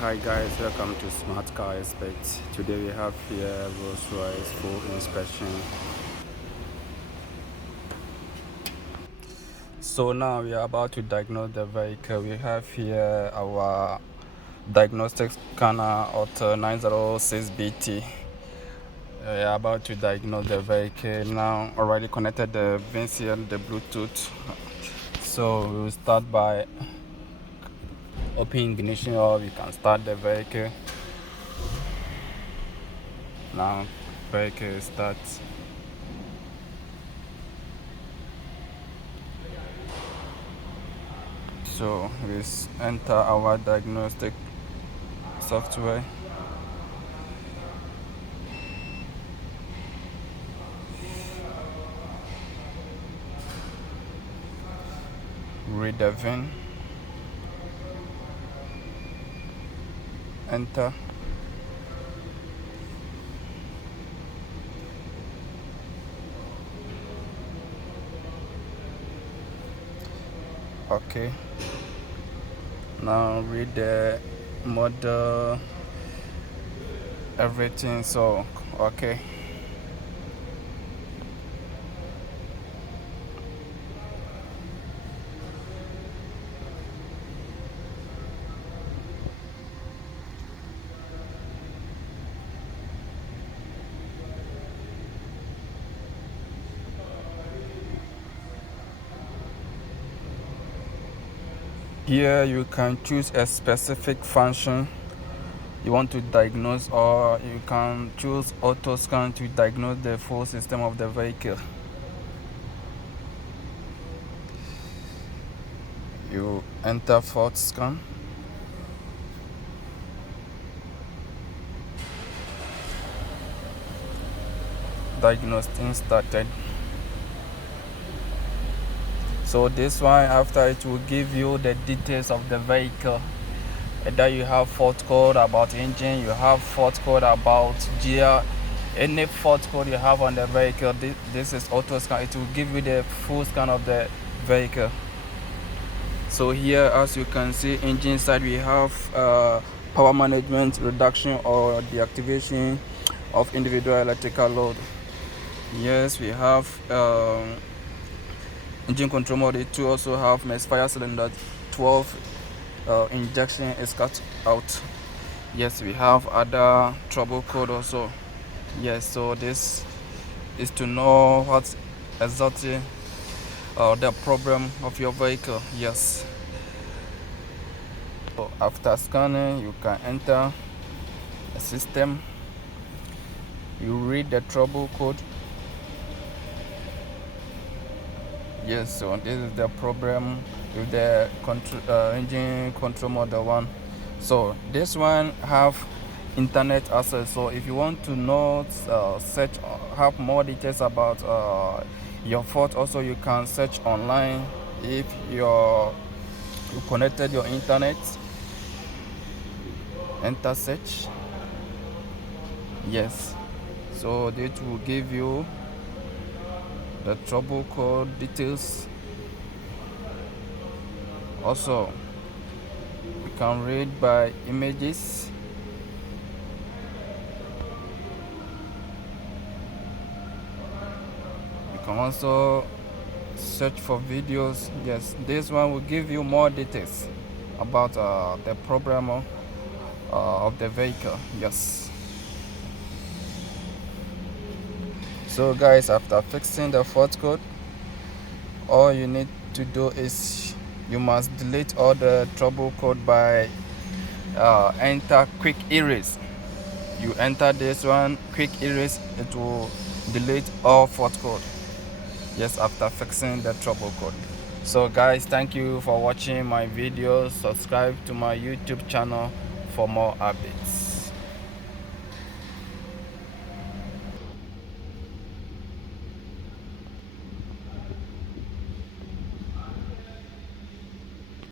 Hi guys, welcome to Smart Car Aspects. Today we have here Rolls Royce full inspection. So now we are about to diagnose the vehicle. We have here our diagnostic scanner autel 906BT. We are about to diagnose the vehicle now. Already connected the VCL, the Bluetooth. So we will start by opening ignition, or we can start the vehicle. Now vehicle starts. So we enter our diagnostic software. Read the VIN. Enter. Okay. Now read the model, everything. So okay. Here you can choose a specific function you want to diagnose, or you can choose auto scan to diagnose the full system of the vehicle. You enter fault scan. Diagnosing started. So this one, after, it will give you the details of the vehicle. Either you have fault code about engine, you have fault code about gear, any fault code you have on the vehicle. This is auto scan. It will give you the full scan of the vehicle. So here, as you can see, engine side, we have power management, reduction or deactivation of individual electrical load. Yes, we have engine control mode. It will also have misfire cylinder 12 injection is cut out. Yes, we have other trouble code also. Yes, so this is to know what's exactly the problem of your vehicle. Yes. So after scanning, you can enter the system. You read the trouble code. Yes, so this is the problem with the engine control model one. So this one have internet access. So if you want to know, search, have more details about your fault, also you can search online. If you connected your internet, enter search. Yes, so it will give you the trouble code details. Also, you can read by images. You can also search for videos. Yes, this one will give you more details about the problem of the vehicle. Yes. So guys, after fixing the fault code, all you need to do is you must delete all the trouble code by enter quick erase. You enter this one, quick erase, it will delete all fault code. Yes, after fixing the trouble code. So guys, thank you for watching my videos. Subscribe to my YouTube channel for more updates.